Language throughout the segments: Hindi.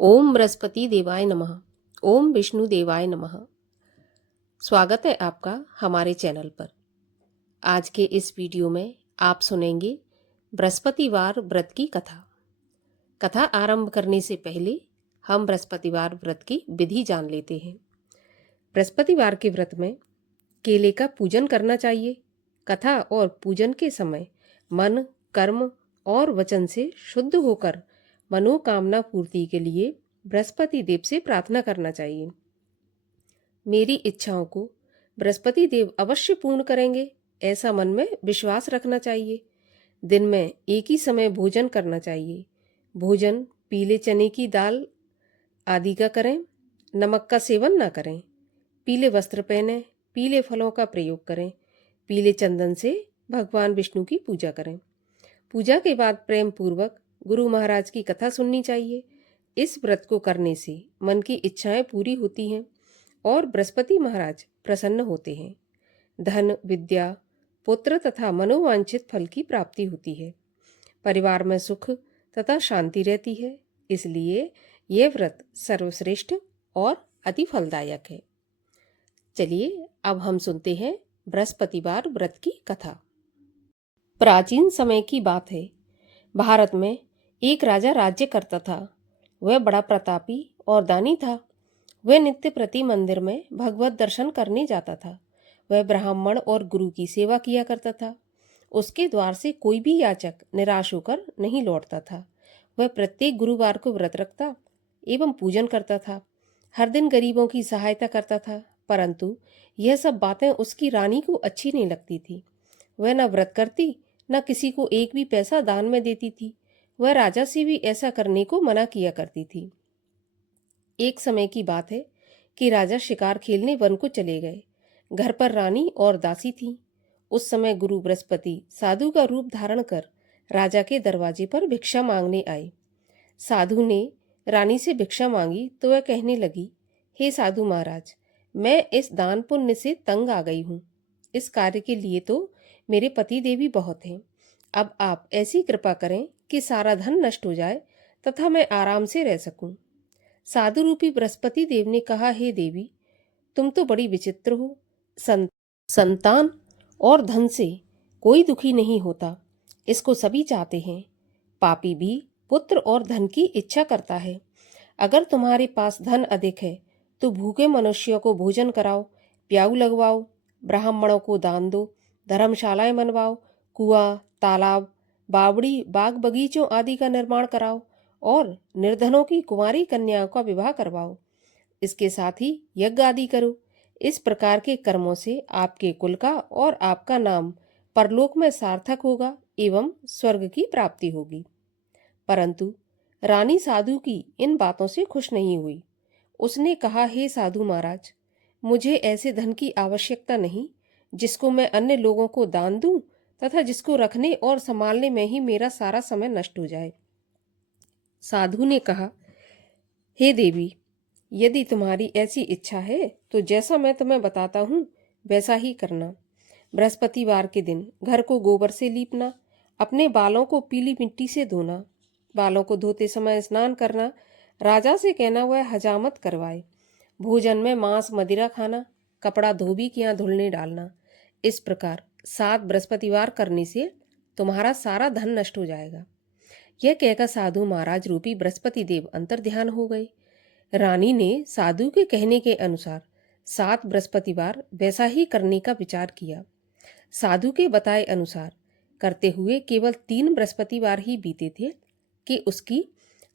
ओम बृहस्पति देवाय नमः। ओम विष्णु देवाय नमः। स्वागत है आपका हमारे चैनल पर। आज के इस वीडियो में आप सुनेंगे बृहस्पतिवार व्रत की कथा। कथा आरंभ करने से पहले हम बृहस्पतिवार व्रत की विधि जान लेते हैं। बृहस्पतिवार के व्रत में केले का पूजन करना चाहिए। कथा और पूजन के समय मन, कर्म और वचन से शुद्ध होकर मनोकामना पूर्ति के लिए बृहस्पति देव से प्रार्थना करना चाहिए। मेरी इच्छाओं को बृहस्पति देव अवश्य पूर्ण करेंगे, ऐसा मन में विश्वास रखना चाहिए। दिन में एक ही समय भोजन करना चाहिए। भोजन पीले चने की दाल आदि का करें। नमक का सेवन ना करें। पीले वस्त्र पहने, पीले फलों का प्रयोग करें। पीले चंदन से भगवान विष्णु की पूजा करें। पूजा के बाद प्रेम पूर्वक गुरु महाराज की कथा सुननी चाहिए। इस व्रत को करने से मन की इच्छाएं पूरी होती हैं और बृहस्पति महाराज प्रसन्न होते हैं। धन, विद्या, पुत्र तथा मनोवांछित फल की प्राप्ति होती है। परिवार में सुख तथा शांति रहती है। इसलिए यह व्रत सर्वश्रेष्ठ और अति फलदायक है। चलिए अब हम सुनते हैं बृहस्पतिवार व्रत की कथा। प्राचीन समय की बात है। भारत में एक राजा राज्य करता था। वह बड़ा प्रतापी और दानी था। वह नित्य प्रति मंदिर में भगवत दर्शन करने जाता था। वह ब्राह्मण और गुरु की सेवा किया करता था। उसके द्वार से कोई भी याचक निराश होकर नहीं लौटता था। वह प्रत्येक गुरुवार को व्रत रखता एवं पूजन करता था। हर दिन गरीबों की सहायता करता था, परंतु यह सब बातें उसकी रानी को अच्छी नहीं लगती थी। वह न व्रत करती, न किसी को एक भी पैसा दान में देती थी। वह राजा से भी ऐसा करने को मना किया करती थी। एक समय की बात है कि राजा शिकार खेलने वन को चले गए। घर पर रानी और दासी थी। उस समय गुरु बृहस्पति साधु का रूप धारण कर राजा के दरवाजे पर भिक्षा मांगने आए। साधु ने रानी से भिक्षा मांगी तो वह कहने लगी, हे साधु महाराज, मैं इस दान पुण्य से तंग आ गई हूँ। इस कार्य के लिए तो मेरे पति देवी बहुत हैं। अब आप ऐसी कृपा करें कि सारा धन नष्ट हो जाए तथा मैं आराम से रह सकूं। साधु रूपी बृहस्पति देव ने कहा, हे देवी, तुम तो बड़ी विचित्र हो। संतान और धन से कोई दुखी नहीं होता, इसको सभी चाहते हैं। पापी भी पुत्र और धन की इच्छा करता है। अगर तुम्हारे पास धन अधिक है तो भूखे मनुष्यों को भोजन कराओ, प्याऊ लगवाओ, ब्राह्मणों को दान दो, धर्मशालाएं बनवाओ, कुआं, तालाब, बावड़ी, बाग बगीचों आदि का निर्माण कराओ और निर्धनों की कुंवारी कन्याओं का विवाह करवाओ। इसके साथ ही यज्ञ आदि करो। इस प्रकार के कर्मों से आपके कुल का और आपका नाम परलोक में सार्थक होगा एवं स्वर्ग की प्राप्ति होगी। परंतु रानी साधु की इन बातों से खुश नहीं हुई। उसने कहा, हे साधु महाराज, मुझे ऐसे धन की आवश्यकता नहीं जिसको मैं अन्य लोगों को दान दूं तथा जिसको रखने और संभालने में ही मेरा सारा समय नष्ट हो जाए। साधु ने कहा, हे देवी, यदि तुम्हारी ऐसी इच्छा है तो जैसा मैं तुम्हें बताता हूँ वैसा ही करना। बृहस्पतिवार के दिन घर को गोबर से लीपना, अपने बालों को पीली मिट्टी से धोना, बालों को धोते समय स्नान करना, राजा से कहना वह हजामत करवाए, भोजन में मांस मदिरा खाना, कपड़ा धोबी के यहाँ धुलने डालना। इस प्रकार 7 बृहस्पतिवार करने से तुम्हारा सारा धन नष्ट हो जाएगा। यह कहकर साधु महाराज रूपी बृहस्पति देव अंतर्ध्यान हो गए। रानी ने साधु के कहने के अनुसार 7 बृहस्पतिवार वैसा ही करने का विचार किया। साधु के बताए अनुसार करते हुए केवल 3 बृहस्पतिवार ही बीते थे कि उसकी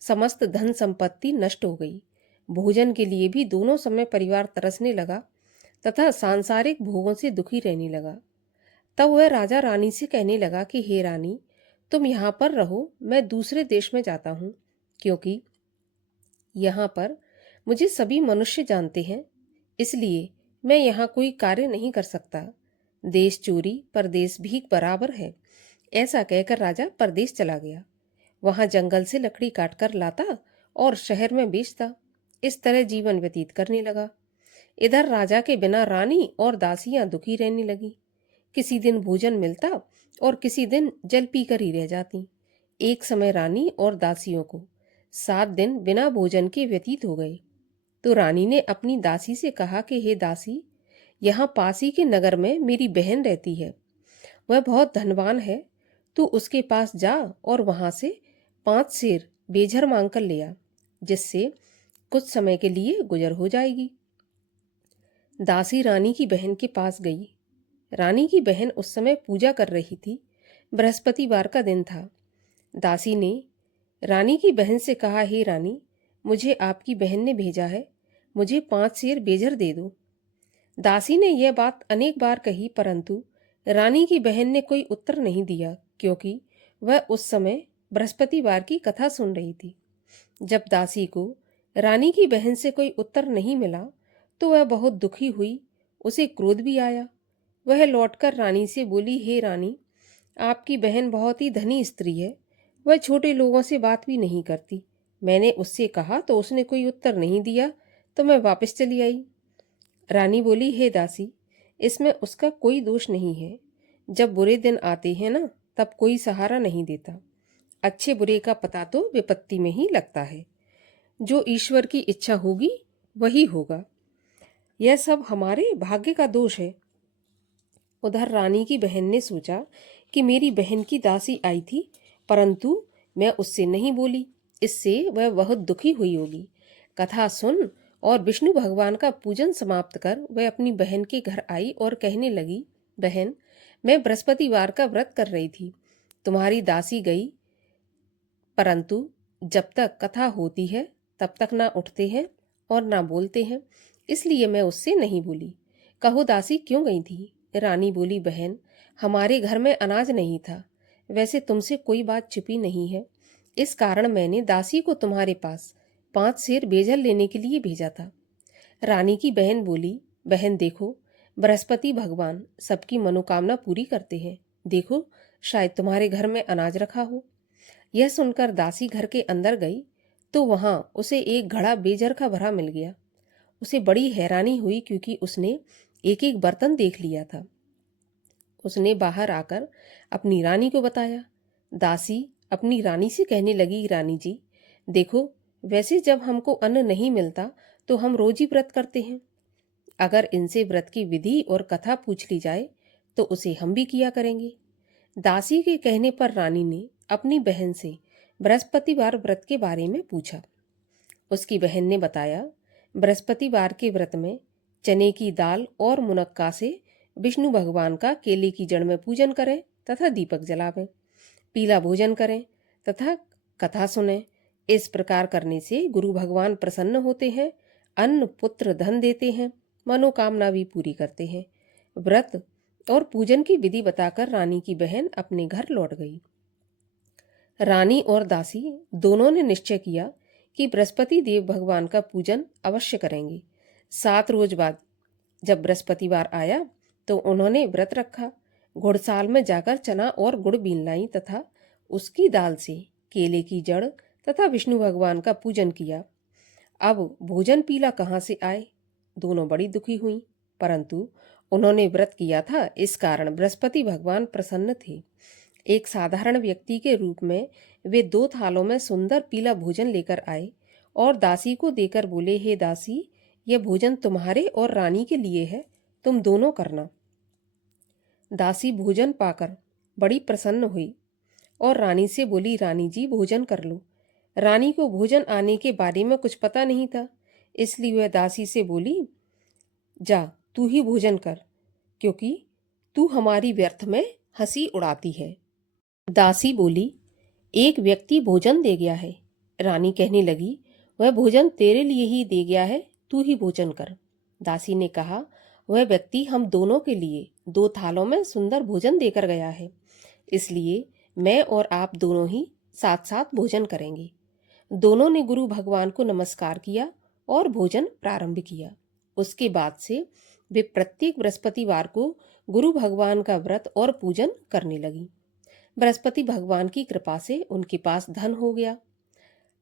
समस्त धन संपत्ति नष्ट हो गई। भोजन के लिए भी दोनों समय परिवार तरसने लगा तथा सांसारिक भोगों से दुखी रहने लगा। तब वह राजा रानी से कहने लगा कि हे रानी, तुम यहाँ पर रहो, मैं दूसरे देश में जाता हूँ, क्योंकि यहाँ पर मुझे सभी मनुष्य जानते हैं, इसलिए मैं यहाँ कोई कार्य नहीं कर सकता। देश चोरी परदेश भीख बराबर है। ऐसा कहकर राजा परदेश चला गया। वहां जंगल से लकड़ी काटकर लाता और शहर में बेचता। इस तरह जीवन व्यतीत करने लगा। इधर राजा के बिना रानी और दासियां दुखी रहने लगी। किसी दिन भोजन मिलता और किसी दिन जल पीकर ही रह जाती। एक समय रानी और दासियों को 7 दिन बिना भोजन के व्यतीत हो गए। तो रानी ने अपनी दासी से कहा कि हे दासी, यहाँ पास ही के नगर में मेरी बहन रहती है। वह बहुत धनवान है। तू उसके पास जा और वहां से 5 सेर बेझर मांग कर ले आ, जिससे कुछ समय के लिए गुजर हो जाएगी। दासी रानी की बहन के पास गई। रानी की बहन उस समय पूजा कर रही थी। बृहस्पतिवार का दिन था। दासी ने रानी की बहन से कहा, हे रानी, मुझे आपकी बहन ने भेजा है, मुझे 5 सेर बेझर दे दो। दासी ने यह बात अनेक बार कही, परंतु रानी की बहन ने कोई उत्तर नहीं दिया, क्योंकि वह उस समय बृहस्पतिवार की कथा सुन रही थी। जब दासी को रानी की बहन से कोई उत्तर नहीं मिला तो वह बहुत दुखी हुई। उसे क्रोध भी आया। वह लौटकर रानी से बोली, हे रानी, आपकी बहन बहुत ही धनी स्त्री है। वह छोटे लोगों से बात भी नहीं करती। मैंने उससे कहा तो उसने कोई उत्तर नहीं दिया, तो मैं वापस चली आई। रानी बोली, हे दासी, इसमें उसका कोई दोष नहीं है। जब बुरे दिन आते हैं ना, तब कोई सहारा नहीं देता। अच्छे बुरे का पता तो विपत्ति में ही लगता है। जो ईश्वर की इच्छा होगी वही होगा। यह सब हमारे भाग्य का दोष है। उधर रानी की बहन ने सोचा कि मेरी बहन की दासी आई थी, परंतु मैं उससे नहीं बोली, इससे वह बहुत दुखी हुई होगी। कथा सुन और विष्णु भगवान का पूजन समाप्त कर वह अपनी बहन के घर आई और कहने लगी, बहन, मैं बृहस्पतिवार का व्रत कर रही थी। तुम्हारी दासी गई, परंतु जब तक कथा होती है तब तक ना उठते हैं और ना बोलते हैं, इसलिए मैं उससे नहीं बोली। कहो दासी, क्यों गई थी? रानी बोली, बहन, हमारे घर में अनाज नहीं था। वैसे तुमसे कोई बात छिपी नहीं है, इस कारण मैंने दासी को तुम्हारे पास 5 सेर बेजल लेने के लिए भेजा था। रानी की बहन बोली, बहन देखो, बृहस्पति भगवान सबकी मनोकामना पूरी करते हैं। देखो, शायद तुम्हारे घर में अनाज रखा हो। यह सुनकर दासी घर के अंदर गई तो वहां उसे एक घड़ा बेजर का भरा मिल गया। उसे बड़ी हैरानी हुई, क्योंकि उसने एक एक बर्तन देख लिया था। उसने बाहर आकर अपनी रानी को बताया। दासी अपनी रानी से कहने लगी, रानी जी देखो, वैसे जब हमको अन्न नहीं मिलता तो हम रोज ही व्रत करते हैं। अगर इनसे व्रत की विधि और कथा पूछ ली जाए तो उसे हम भी किया करेंगे। दासी के कहने पर रानी ने अपनी बहन से बृहस्पतिवार व्रत के बारे में पूछा। उसकी बहन ने बताया, बृहस्पतिवार के व्रत में चने की दाल और मुनक्का से विष्णु भगवान का केले की जड़ में पूजन करें तथा दीपक जलावें, पीला भोजन करें तथा कथा सुनें। इस प्रकार करने से गुरु भगवान प्रसन्न होते हैं, अन्न पुत्र धन देते हैं, मनोकामना भी पूरी करते हैं। व्रत और पूजन की विधि बताकर रानी की बहन अपने घर लौट गई। रानी और दासी दोनों ने निश्चय किया कि बृहस्पति देव भगवान का पूजन अवश्य करेंगे। 7 रोज बाद जब बृहस्पतिवार आया तो उन्होंने व्रत रखा। घुड़साल में जाकर चना और गुड़ बीन लाई तथा उसकी दाल से केले की जड़ तथा विष्णु भगवान का पूजन किया। अब भोजन पीला कहाँ से आए? दोनों बड़ी दुखी हुई, परंतु उन्होंने व्रत किया था, इस कारण बृहस्पति भगवान प्रसन्न थे। एक साधारण व्यक्ति के रूप में वे 2 थालों में सुंदर पीला भोजन लेकर आए और दासी को देकर बोले, हे दासी, यह भोजन तुम्हारे और रानी के लिए है, तुम दोनों करना। दासी भोजन पाकर बड़ी प्रसन्न हुई और रानी से बोली, रानी जी भोजन कर लो। रानी को भोजन आने के बारे में कुछ पता नहीं था, इसलिए वह दासी से बोली, जा तू ही भोजन कर, क्योंकि तू हमारी व्यर्थ में हंसी उड़ाती है। दासी बोली, एक व्यक्ति भोजन दे गया है। रानी कहने लगी, वह भोजन तेरे लिए ही दे गया है, तू ही भोजन कर। दासी ने कहा, वह व्यक्ति हम दोनों के लिए 2 थालों में सुंदर भोजन देकर गया है, इसलिए मैं और आप दोनों ही साथ साथ भोजन करेंगे। दोनों ने गुरु भगवान को नमस्कार किया और भोजन प्रारंभ किया। उसके बाद से वे प्रत्येक बृहस्पतिवार को गुरु भगवान का व्रत और पूजन करने लगी। बृहस्पति भगवान की कृपा से उनके पास धन हो गया,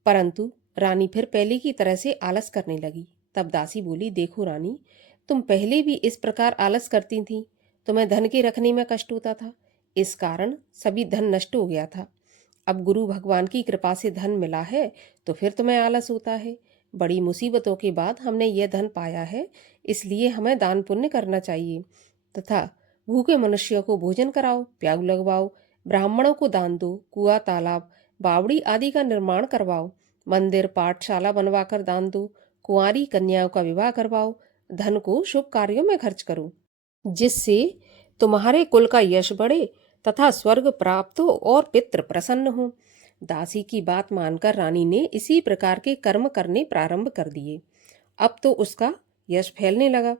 परंतु रानी फिर पहले की तरह से आलस करने लगी। तब दासी बोली, देखो रानी, तुम पहले भी इस प्रकार आलस करती थी, तुम्हें धन के रखने में कष्ट होता था, इस कारण सभी धन नष्ट हो गया था। अब गुरु भगवान की कृपा से धन मिला है तो फिर तुम्हें आलस होता है। बड़ी मुसीबतों के बाद हमने यह धन पाया है, इसलिए हमें दान पुण्य करना चाहिए तथा भूखे मनुष्यों को भोजन कराओ, प्याऊ लगवाओ, ब्राह्मणों को दान दो, कुआं तालाब बावड़ी आदि का निर्माण करवाओ, मंदिर पाठशाला बनवाकर दान दो, कुंवारी कन्याओं का विवाह करवाओ, धन को शुभ कार्यों में खर्च करो, जिससे तुम्हारे कुल का यश बढ़े तथा स्वर्ग प्राप्त हो और पितृ प्रसन्न हो। दासी की बात मानकर रानी ने इसी प्रकार के कर्म करने प्रारंभ कर दिए। अब तो उसका यश फैलने लगा।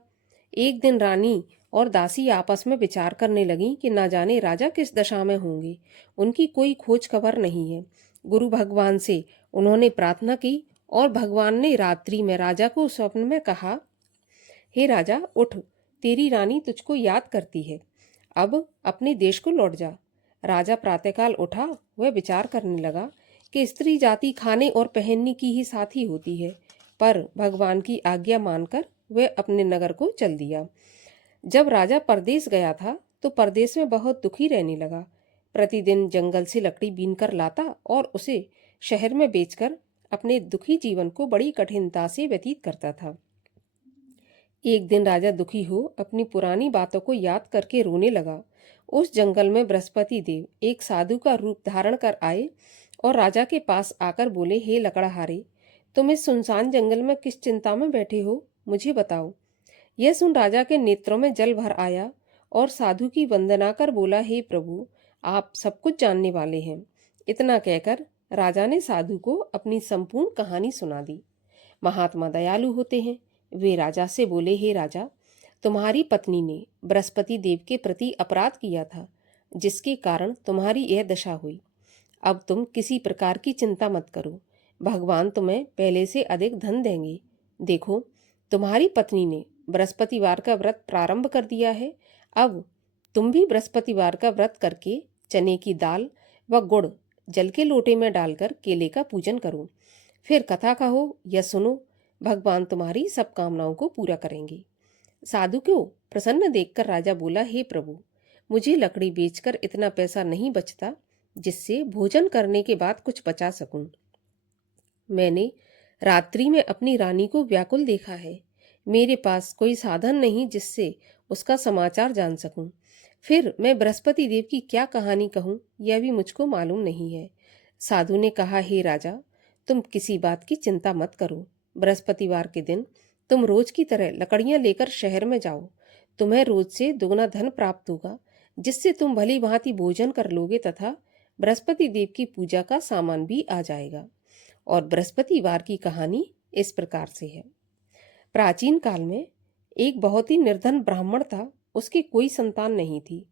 एक दिन रानी और दासी आपस में विचार करने लगी कि ना जाने राजा किस दशा में होंगे, उनकी कोई खोज खबर नहीं है। गुरु भगवान से उन्होंने प्रार्थना की और भगवान ने रात्रि में राजा को स्वप्न में कहा, हे राजा उठ, तेरी रानी तुझको याद करती है, अब अपने देश को लौट जा। राजा प्रातःकाल उठा, वह विचार करने लगा कि स्त्री जाति खाने और पहनने की ही साथी होती है, पर भगवान की आज्ञा मानकर वह अपने नगर को चल दिया। जब राजा परदेश गया था तो परदेश में बहुत दुखी रहने लगा। प्रतिदिन जंगल से लकड़ी बीनकर लाता और उसे शहर में बेचकर अपने दुखी जीवन को बड़ी कठिनता से व्यतीत करता था। एक दिन राजा दुखी हो अपनी पुरानी बातों को याद करके रोने लगा। उस जंगल में बृहस्पति देव एक साधु का रूप धारण कर आए और राजा के पास आकर बोले, हे लकड़हारे, तुम इस सुनसान जंगल में किस चिंता में बैठे हो, मुझे बताओ। यह सुन राजा के नेत्रों में जल भर आया और साधु की वंदना कर बोला, हे प्रभु, आप सब कुछ जानने वाले हैं। इतना कहकर राजा ने साधु को अपनी संपूर्ण कहानी सुना दी। महात्मा दयालु होते हैं। वे राजा से बोले, हे राजा, तुम्हारी पत्नी ने बृहस्पति देव के प्रति अपराध किया था, जिसके कारण तुम्हारी यह दशा हुई। अब तुम किसी प्रकार की चिंता मत करो, भगवान तुम्हें पहले से अधिक धन देंगे। देखो, तुम्हारी पत्नी ने बृहस्पतिवार का व्रत प्रारंभ कर दिया है। अब तुम भी बृहस्पतिवार का व्रत करके चने की दाल व गुड़ जल के लोटे में डालकर केले का पूजन करो, फिर कथा कहो या सुनो, भगवान तुम्हारी सब कामनाओं को पूरा करेंगे। साधु को प्रसन्न देखकर राजा बोला, हे प्रभु, मुझे लकड़ी बेचकर इतना पैसा नहीं बचता जिससे भोजन करने के बाद कुछ बचा सकूं। मैंने रात्रि में अपनी रानी को व्याकुल देखा है। मेरे पास कोई साधन नहीं जिससे उसका समाचार जान सकूं। फिर मैं बृहस्पति देव की क्या कहानी कहूं, यह भी मुझको मालूम नहीं है। साधु ने कहा, हे राजा, तुम किसी बात की चिंता मत करो। बृहस्पतिवार के दिन तुम रोज की तरह लकड़ियां लेकर शहर में जाओ। तुम्हें रोज से दोगुना धन प्राप्त होगा, जिससे तुम भली भांति भोजन कर लोगे तथा बृहस्पति देव की पूजा का सामान भी आ जाएगा। और बृहस्पतिवार की कहानी इस प्रकार से है। प्राचीन काल में एक बहुत ही निर्धन ब्राह्मण था। उसकी कोई संतान नहीं थी।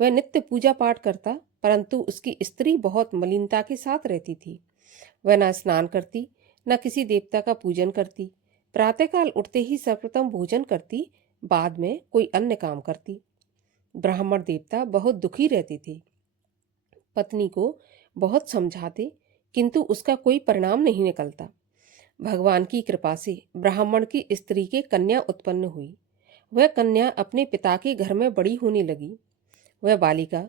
वह नित्य पूजा पाठ करता, परंतु उसकी स्त्री बहुत मलिनता के साथ रहती थी। वह न स्नान करती, न किसी देवता का पूजन करती। प्रातःकाल उठते ही सर्वप्रथम भोजन करती, बाद में कोई अन्य काम करती। ब्राह्मण देवता बहुत दुखी रहते थे। पत्नी को बहुत समझाते, किंतु उसका कोई परिणाम नहीं निकलता। भगवान की कृपा से ब्राह्मण की स्त्री के कन्या उत्पन्न हुई। वह कन्या अपने पिता के घर में बड़ी होने लगी। वह बालिका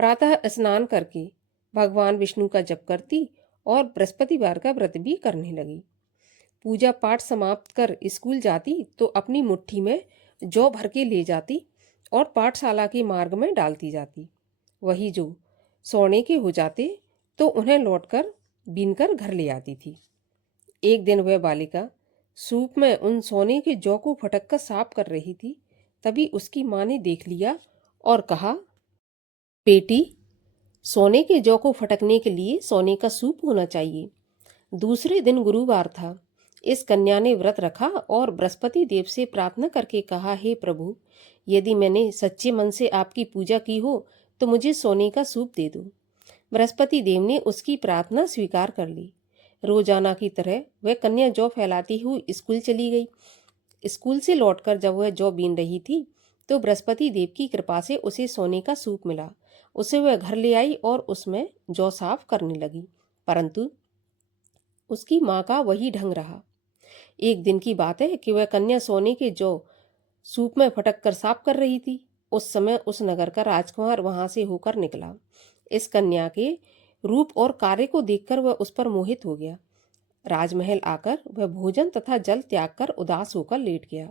प्रातः स्नान करके भगवान विष्णु का जप करती और बृहस्पतिवार का व्रत भी करने लगी। पूजा पाठ समाप्त कर स्कूल जाती तो अपनी मुट्ठी में जौ भर के ले जाती और पाठशाला के मार्ग में डालती जाती। वही जो सोने के हो जाते तो उन्हें लौटकर बीनकर घर ले आती थी। एक दिन वह बालिका सूप में उन सोने के जौ को फटक कर साफ कर रही थी। तभी उसकी माँ ने देख लिया और कहा, बेटी, सोने के जौ को फटकने के लिए सोने का सूप होना चाहिए। दूसरे दिन गुरुवार था। इस कन्या ने व्रत रखा और बृहस्पति देव से प्रार्थना करके कहा, हे प्रभु, यदि मैंने सच्चे मन से आपकी पूजा की हो तो मुझे सोने का सूप दे दो। बृहस्पति देव ने उसकी प्रार्थना स्वीकार कर ली। रोजाना की तरह वह कन्या जौ फैलाती हुई स्कूल चली गई। स्कूल से लौटकर जब वह जौ बीन रही थी तो बृहस्पति देव की कृपा से उसे सोने का सूप मिला। उसे वह घर ले आई और उसमें जौ साफ करने लगी, परंतु उसकी माँ का वही ढंग रहा। एक दिन की बात है कि वह कन्या सोने के जौ सूप में फटक कर साफ कर रही थी। उस समय उस नगर का राजकुमार वहां से होकर निकला। इस कन्या के रूप और कार्य को देखकर वह उस पर मोहित हो गया। राजमहल आकर वह भोजन तथा जल त्याग कर उदास होकर लेट गया।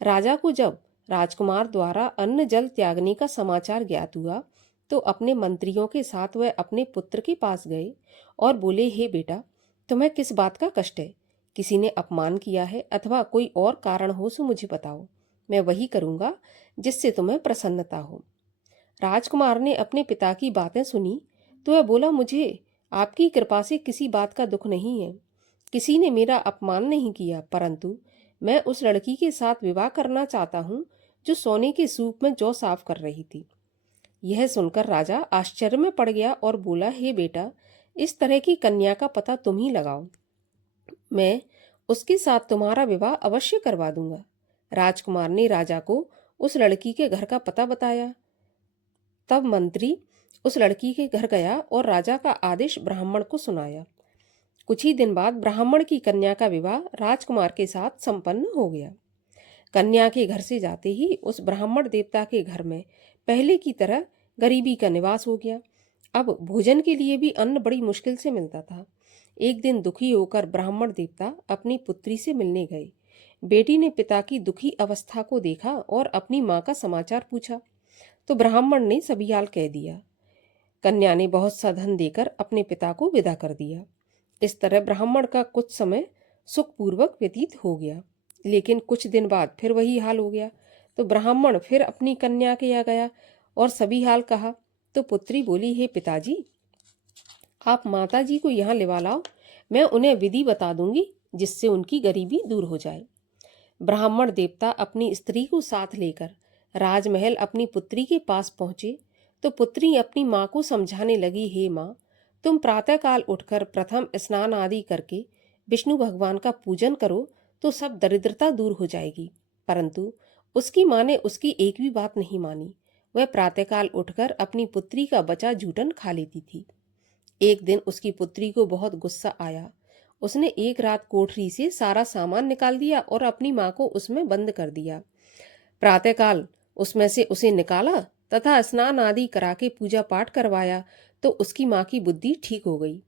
राजा को जब राजकुमार द्वारा अन्न जल त्यागने का समाचार ज्ञात हुआ तो अपने मंत्रियों के साथ वह अपने पुत्र के पास गए और बोले, हे बेटा, तुम्हें किस बात का कष्ट है? किसी ने अपमान किया है अथवा कोई और कारण हो सो मुझे बताओ, मैं वही करूंगा जिससे तुम्हें प्रसन्नता हो। राजकुमार ने अपने पिता की बातें सुनी तो वह बोला, मुझे आपकी कृपा से किसी बात का दुख नहीं है। किसी ने मेरा अपमान नहीं किया, परंतु मैं उस लड़की के साथ विवाह करना चाहता हूँ जो सोने के सूप में जौ साफ कर रही थी। यह सुनकर राजा आश्चर्य में पड़ गया और बोला, हे बेटा, इस तरह की कन्या का पता तुम ही लगाओ, मैं उसके साथ तुम्हारा विवाह अवश्य करवा दूंगा। राजकुमार ने राजा को उस लड़की के घर का पता बताया। तब मंत्री उस लड़की के घर गया और राजा का आदेश ब्राह्मण को सुनाया। कुछ ही दिन बाद ब्राह्मण की कन्या का विवाह राजकुमार के साथ संपन्न हो गया। कन्या के घर से जाते ही उस ब्राह्मण देवता के घर में पहले की तरह गरीबी का निवास हो गया। अब भोजन के लिए भी अन्न बड़ी मुश्किल से मिलता था। एक दिन दुखी होकर ब्राह्मण देवता अपनी पुत्री से मिलने गए। बेटी ने पिता की दुखी अवस्था को देखा और अपनी माँ का समाचार पूछा तो ब्राह्मण ने सभी हाल कह दिया। कन्या ने बहुत सा धन देकर अपने पिता को विदा कर दिया। इस तरह ब्राह्मण का कुछ समय सुखपूर्वक व्यतीत हो गया, लेकिन कुछ दिन बाद फिर वही हाल हो गया। तो ब्राह्मण फिर अपनी कन्या के यहाँ गया और सभी हाल कहा तो पुत्री बोली, हे पिताजी, आप माता जी को यहाँ लिवा लाओ, मैं उन्हें विधि बता दूंगी जिससे उनकी गरीबी दूर हो जाए। ब्राह्मण देवता अपनी स्त्री को साथ लेकर राजमहल अपनी पुत्री के पास पहुंचे तो पुत्री अपनी माँ को समझाने लगी, हे माँ, तुम प्रातःकाल उठकर प्रथम स्नान आदि करके विष्णु भगवान का पूजन करो तो सब दरिद्रता दूर हो जाएगी। परंतु उसकी माँ ने उसकी एक भी बात नहीं मानी। वह प्रातःकाल उठकर अपनी पुत्री का बचा जूठन खा लेती थी। एक दिन उसकी पुत्री को बहुत गुस्सा आया। उसने एक रात कोठरी से सारा सामान निकाल दिया और अपनी माँ को उसमें बंद कर दिया। प्रातःकाल उसमें से उसे निकाला तथा स्नान आदि करा के पूजा पाठ करवाया तो उसकी माँ की बुद्धि ठीक हो गई।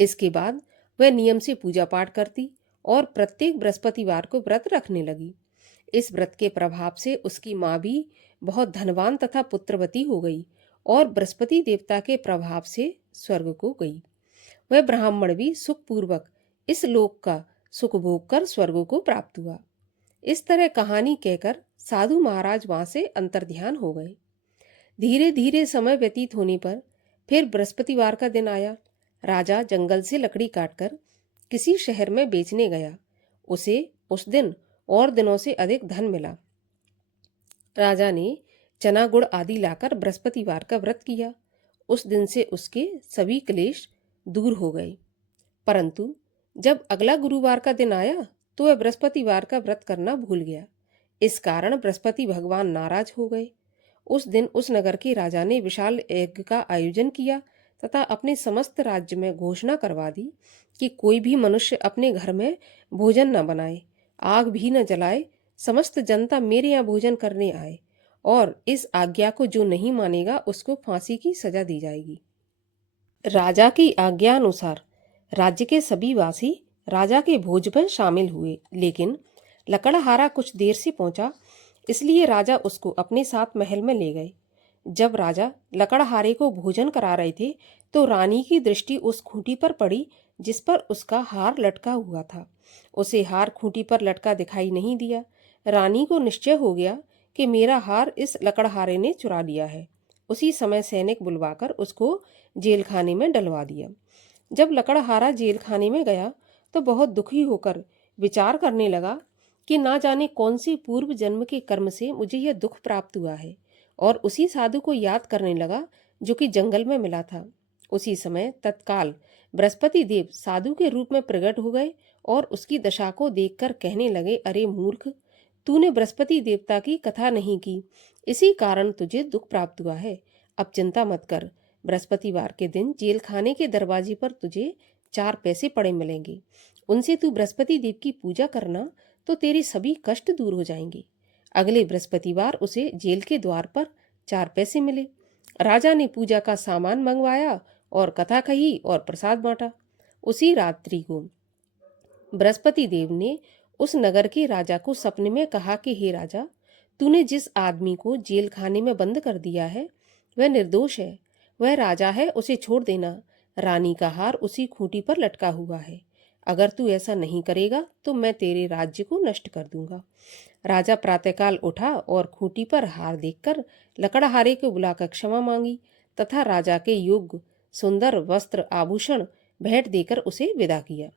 इसके बाद वह नियम से पूजा पाठ करती और प्रत्येक बृहस्पतिवार को व्रत रखने लगी। इस व्रत के प्रभाव से उसकी माँ भी बहुत धनवान तथा पुत्रवती हो गई और बृहस्पति देवता के प्रभाव से स्वर्ग को गई। वह ब्राह्मण भी सुखपूर्वक इस लोक का सुख भोग कर स्वर्ग को प्राप्त हुआ। इस तरह कहानी कहकर साधु महाराज वहां से अंतर्ध्यान हो गए। धीरे धीरे समय व्यतीत होने पर फिर बृहस्पतिवार का दिन आया। राजा जंगल से लकड़ी काटकर किसी शहर में बेचने गया। उसे उस दिन और दिनों से अधिक धन मिला। राजा ने चना गुड़ आदि लाकर बृहस्पतिवार का व्रत किया। उस दिन से उसके सभी क्लेश दूर हो गए। परंतु जब अगला गुरुवार का दिन आया तो वह बृहस्पतिवार का व्रत करना भूल गया। इस कारण बृहस्पति भगवान नाराज हो गए। उस दिन उस नगर के राजा ने विशाल यज्ञ का आयोजन किया तथा अपने समस्त राज्य में घोषणा करवा दी कि कोई भी मनुष्य अपने घर में भोजन न बनाए, आग भी न जलाए, समस्त जनता मेरे यहाँ भोजन करने आए और इस आज्ञा को जो नहीं मानेगा उसको फांसी की सजा दी जाएगी। राजा की आज्ञा अनुसार राज्य के सभी वासी राजा के भोज में शामिल हुए, लेकिन लकड़हारा कुछ देर से पहुंचा, इसलिए राजा उसको अपने साथ महल में ले गए। जब राजा लकड़हारे को भोजन करा रहे थे तो रानी की दृष्टि उस खूंटी पर पड़ी जिस पर उसका हार लटका हुआ था। उसे हार खूंटी पर लटका दिखाई नहीं दिया। रानी को निश्चय हो गया कि मेरा हार इस लकड़हारे ने चुरा लिया है। उसी समय सैनिक बुलवाकर उसको जेल खाने में डलवा दिया। जब लकड़हारा जेल खाने में गया तो बहुत दुखी होकर विचार करने लगा कि ना जाने कौन से पूर्व जन्म के कर्म से मुझे यह दुख प्राप्त हुआ है, और उसी साधु को याद करने लगा जो कि जंगल में मिला था। उसी समय तत्काल बृहस्पति देव साधु के रूप में प्रकट हो गए और उसकी दशा को देखकर कहने लगे, अरे मूर्ख, तूने बृहस्पति देवता की कथा नहीं की, इसी कारण तुझे दुख प्राप्त हुआ है। अब चिंता मत कर, बृहस्पतिवार के दिन जेल खाने के दरवाजे पर तुझे 4 पैसे पड़े मिलेंगे। उनसे तू बृहस्पति देव की पूजा करना तो तेरे सभी कष्ट दूर हो जाएंगे। अगले बृहस्पतिवार उसे जेल के द्वार पर 4 पैसे मिले। राजा ने पूजा का सामान मंगवाया और कथा कही और प्रसाद बांटा। उसी रात्रि को बृहस्पति देव ने उस नगर के राजा को सपने में कहा कि हे राजा, तूने जिस आदमी को जेल खाने में बंद कर दिया है वह निर्दोष है, वह राजा है, उसे छोड़ देना। रानी का हार उसी खूंटी पर लटका हुआ है। अगर तू ऐसा नहीं करेगा तो मैं तेरे राज्य को नष्ट कर दूंगा। राजा प्रातःकाल उठा और खूंटी पर हार देखकर लकड़हारे को बुलाकर क्षमा मांगी तथा राजा के योग्य सुंदर वस्त्र आभूषण भेंट देकर उसे विदा किया।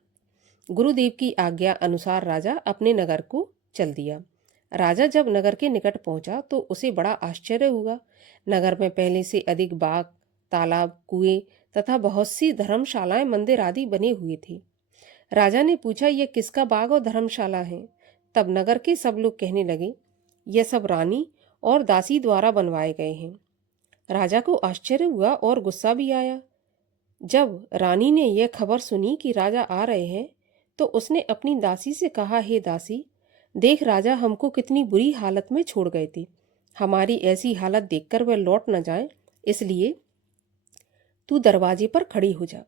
गुरुदेव की आज्ञा अनुसार राजा अपने नगर को चल दिया। राजा जब नगर के निकट पहुंचा तो उसे बड़ा आश्चर्य हुआ। नगर में पहले से अधिक बाग, तालाब, कुएं तथा बहुत सी धर्मशालाएं, मंदिर आदि बने हुए थे। राजा ने पूछा, यह किसका बाग और धर्मशाला है? तब नगर के सब लोग कहने लगे, यह सब रानी और दासी द्वारा बनवाए गए हैं। राजा को आश्चर्य हुआ और गुस्सा भी आया। जब रानी ने यह खबर सुनी कि राजा आ रहे हैं तो उसने अपनी दासी से कहा, हे दासी, देख राजा हमको कितनी बुरी हालत में छोड़ गए थे। हमारी ऐसी हालत देखकर वह लौट न जाए, इसलिए तू दरवाजे पर खड़ी हो जा।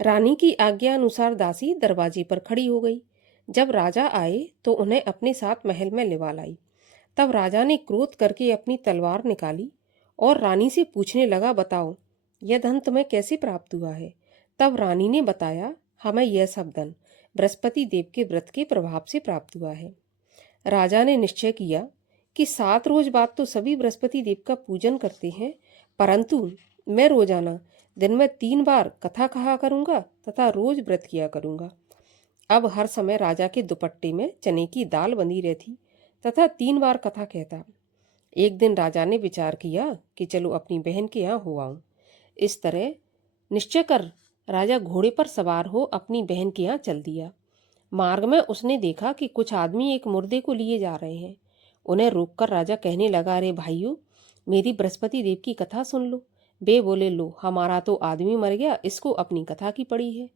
रानी की आज्ञा अनुसार दासी दरवाजे पर खड़ी हो गई। जब राजा आए तो उन्हें अपने साथ महल में लिवा लाई। तब राजा ने क्रोध करके अपनी तलवार निकाली और रानी से पूछने लगा, बताओ यह धन तुम्हें कैसे प्राप्त हुआ है? तब रानी ने बताया, हमें यह सब धन बृहस्पति देव के व्रत के प्रभाव से प्राप्त हुआ है। राजा ने निश्चय किया कि 7 रोज बाद तो सभी बृहस्पति देव का पूजन करते हैं, परंतु मैं रोजाना दिन में 3 बार कथा कहा करूंगा तथा रोज व्रत किया करूंगा। अब हर समय राजा के दुपट्टे में चने की दाल बंधी रहती तथा 3 बार कथा कहता। एक दिन राजा ने विचार किया कि चलो अपनी बहन के यहाँ हो आऊं। इस तरह निश्चय कर राजा घोड़े पर सवार हो अपनी बहन के यहाँ चल दिया। मार्ग में उसने देखा कि कुछ आदमी एक मुर्दे को लिए जा रहे हैं। उन्हें रोककर राजा कहने लगा, अरे भाइयों, मेरी बृहस्पति देव की कथा सुन लो। वे बोले, लो, हमारा तो आदमी मर गया, इसको अपनी कथा की पड़ी है।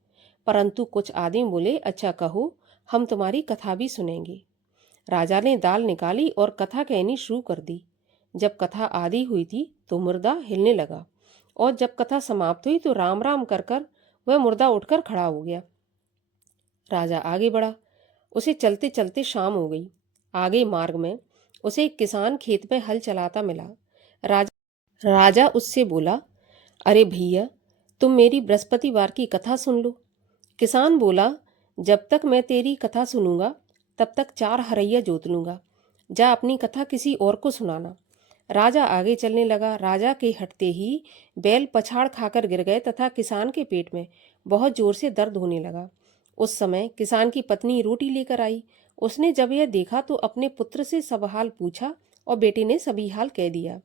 परंतु कुछ आदमी बोले, अच्छा कहो, हम तुम्हारी कथा भी सुनेंगे। राजा ने दाल निकाली और कथा कहनी शुरू कर दी। जब कथा आधी हुई थी तो मुर्दा हिलने लगा और जब कथा समाप्त हुई तो राम राम कर कर वह मुर्दा उठकर खड़ा हो गया। राजा आगे बढ़ा। उसे चलते चलते शाम हो गई। आगे मार्ग में उसे एक किसान खेत में हल चलाता मिला। राजा उससे बोला, अरे भैया, तुम मेरी बृहस्पतिवार की कथा सुन लो। किसान बोला, जब तक मैं तेरी कथा सुनूंगा तब तक 4 हरैया जोत लूंगा। जा अपनी कथा किसी और को सुनाना। राजा आगे चलने लगा। राजा के हटते ही बैल पछाड़ खाकर गिर गए तथा किसान के पेट में बहुत जोर से दर्द होने लगा। उस समय किसान की पत्नी रोटी लेकर आई। उसने जब यह देखा तो अपने पुत्र से सब हाल पूछा और बेटे ने सभी हाल कह दिया।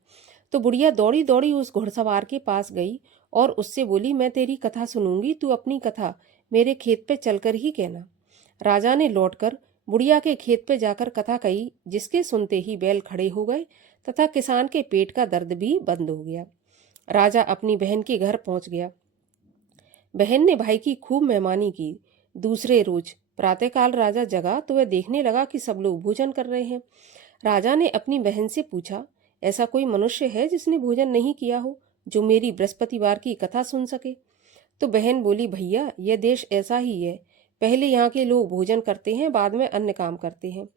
तो बुढ़िया दौड़ी दौड़ी उस घुड़सवार के पास गई और उससे बोली, मैं तेरी कथा सुनूंगी, तू अपनी कथा मेरे खेत पे चलकर ही कहना। राजा ने लौटकर बुढ़िया के खेत पे जाकर कथा कही, जिसके सुनते ही बैल खड़े हो गए तथा किसान के पेट का दर्द भी बंद हो गया। राजा अपनी बहन के घर पहुंच गया। बहन ने भाई की खूब मेहमानी की। दूसरे रोज प्रातःकाल राजा जगा तो वह देखने लगा कि सब लोग भोजन कर रहे हैं। राजा ने अपनी बहन से पूछा, ऐसा कोई मनुष्य है जिसने भोजन नहीं किया हो, जो मेरी बृहस्पतिवार की कथा सुन सके? तो बहन बोली, भैया, यह देश ऐसा ही है। पहले यहाँ के लोग भोजन करते हैं, बाद में अन्य काम करते हैं।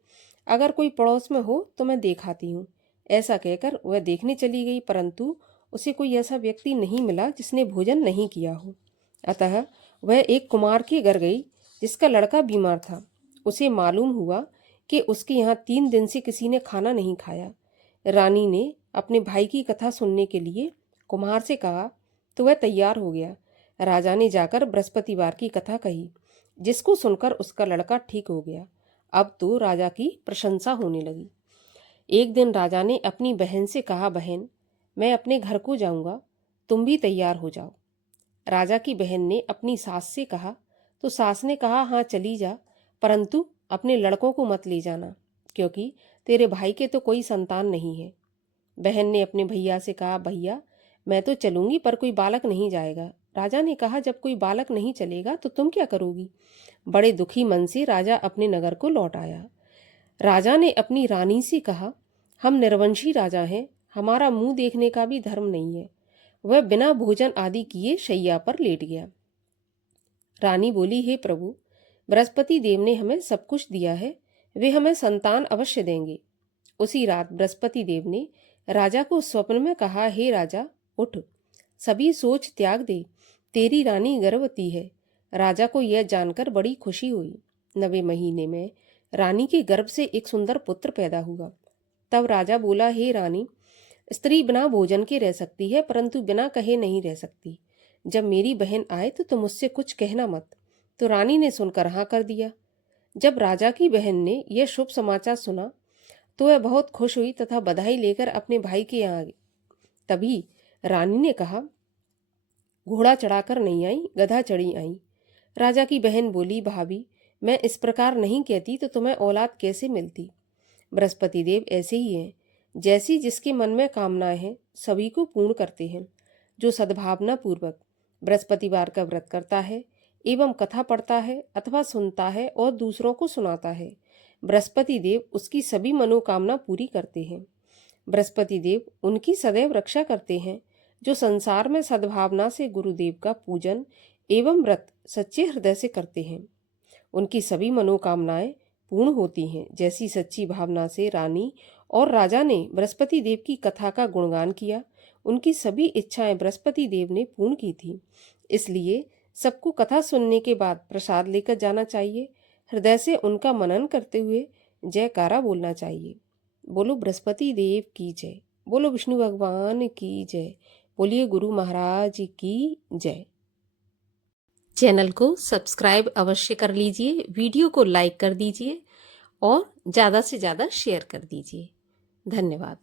अगर कोई पड़ोस में हो तो मैं देखाती हूँ। ऐसा कहकर वह देखने चली गई, परंतु उसे कोई ऐसा व्यक्ति नहीं मिला जिसने भोजन नहीं किया हो। अतः वह एक कुमार के घर गई जिसका लड़का बीमार था। उसे मालूम हुआ कि उसके यहाँ 3 दिन से किसी ने खाना नहीं खाया। रानी ने अपने भाई की कथा सुनने के लिए कुम्हार से कहा तो वह तैयार हो गया। राजा ने जाकर बृहस्पतिवार की कथा कही, जिसको सुनकर उसका लड़का ठीक हो गया। अब तो राजा की प्रशंसा होने लगी। एक दिन राजा ने अपनी बहन से कहा, बहन, मैं अपने घर को जाऊंगा, तुम भी तैयार हो जाओ। राजा की बहन ने अपनी सास से कहा तो सास ने कहा, हाँ चली जा, परंतु अपने लड़कों को मत ले जाना, क्योंकि तेरे भाई के तो कोई संतान नहीं है। बहन ने अपने भैया से कहा, भैया, मैं तो चलूंगी पर कोई बालक नहीं जाएगा। राजा ने कहा, जब कोई बालक नहीं चलेगा तो तुम क्या करोगी? बड़े दुखी मन से राजा अपने नगर को लौट आया। राजा ने अपनी रानी से कहा, हम निर्वंशी राजा हैं, हमारा मुंह देखने का भी धर्म नहीं है। वह बिना भोजन आदि किए शैया पर लेट गया। रानी बोली, हे प्रभु, बृहस्पति देव ने हमें सब कुछ दिया है, वे हमें संतान अवश्य देंगे। उसी रात बृहस्पति देव ने राजा को स्वप्न में कहा, हे राजा, उठ, सभी सोच त्याग दे, तेरी रानी गर्भवती है। राजा को यह जानकर बड़ी खुशी हुई। 9वें महीने में रानी के गर्भ से एक सुंदर पुत्र पैदा हुआ। तब राजा बोला, हे रानी, स्त्री बिना भोजन के रह सकती है, परंतु बिना कहे नहीं रह सकती। जब मेरी बहन आए तो तुम मुझसे कुछ कहना मत। तो रानी ने सुनकर हाँ कर दिया। जब राजा की बहन ने यह शुभ समाचार सुना तो वह बहुत खुश हुई तथा बधाई लेकर अपने भाई के यहाँ गई। तभी रानी ने कहा, घोड़ा चढ़ाकर नहीं आई, गधा चढ़ी आई। राजा की बहन बोली, भाभी, मैं इस प्रकार नहीं कहती तो तुम्हें औलाद कैसे मिलती। बृहस्पति देव ऐसे ही हैं, जैसी जिसके मन में कामनाएं हैं सभी को पूर्ण करते हैं। जो सद्भावना पूर्वक बृहस्पतिवार का व्रत करता है एवं कथा पढ़ता है अथवा सुनता है और दूसरों को सुनाता है, बृहस्पति देव उसकी सभी मनोकामना पूरी करते हैं। बृहस्पति देव उनकी सदैव रक्षा करते हैं जो संसार में सद्भावना से गुरुदेव का पूजन एवं व्रत सच्चे हृदय से करते हैं। उनकी सभी मनोकामनाएं पूर्ण होती हैं। जैसी सच्ची भावना से रानी और राजा ने बृहस्पति देव की कथा का गुणगान किया, उनकी सभी इच्छाएं बृहस्पति देव ने पूर्ण की थी। इसलिए सबको कथा सुनने के बाद प्रसाद लेकर जाना चाहिए। हृदय से उनका मनन करते हुए जयकारा बोलना चाहिए। बोलो बृहस्पति देव की जय, बोलो विष्णु भगवान की जय, बोलिए गुरु महाराज की जय। चैनल को सब्सक्राइब अवश्य कर लीजिए, वीडियो को लाइक कर दीजिए और ज़्यादा से ज़्यादा शेयर कर दीजिए। धन्यवाद।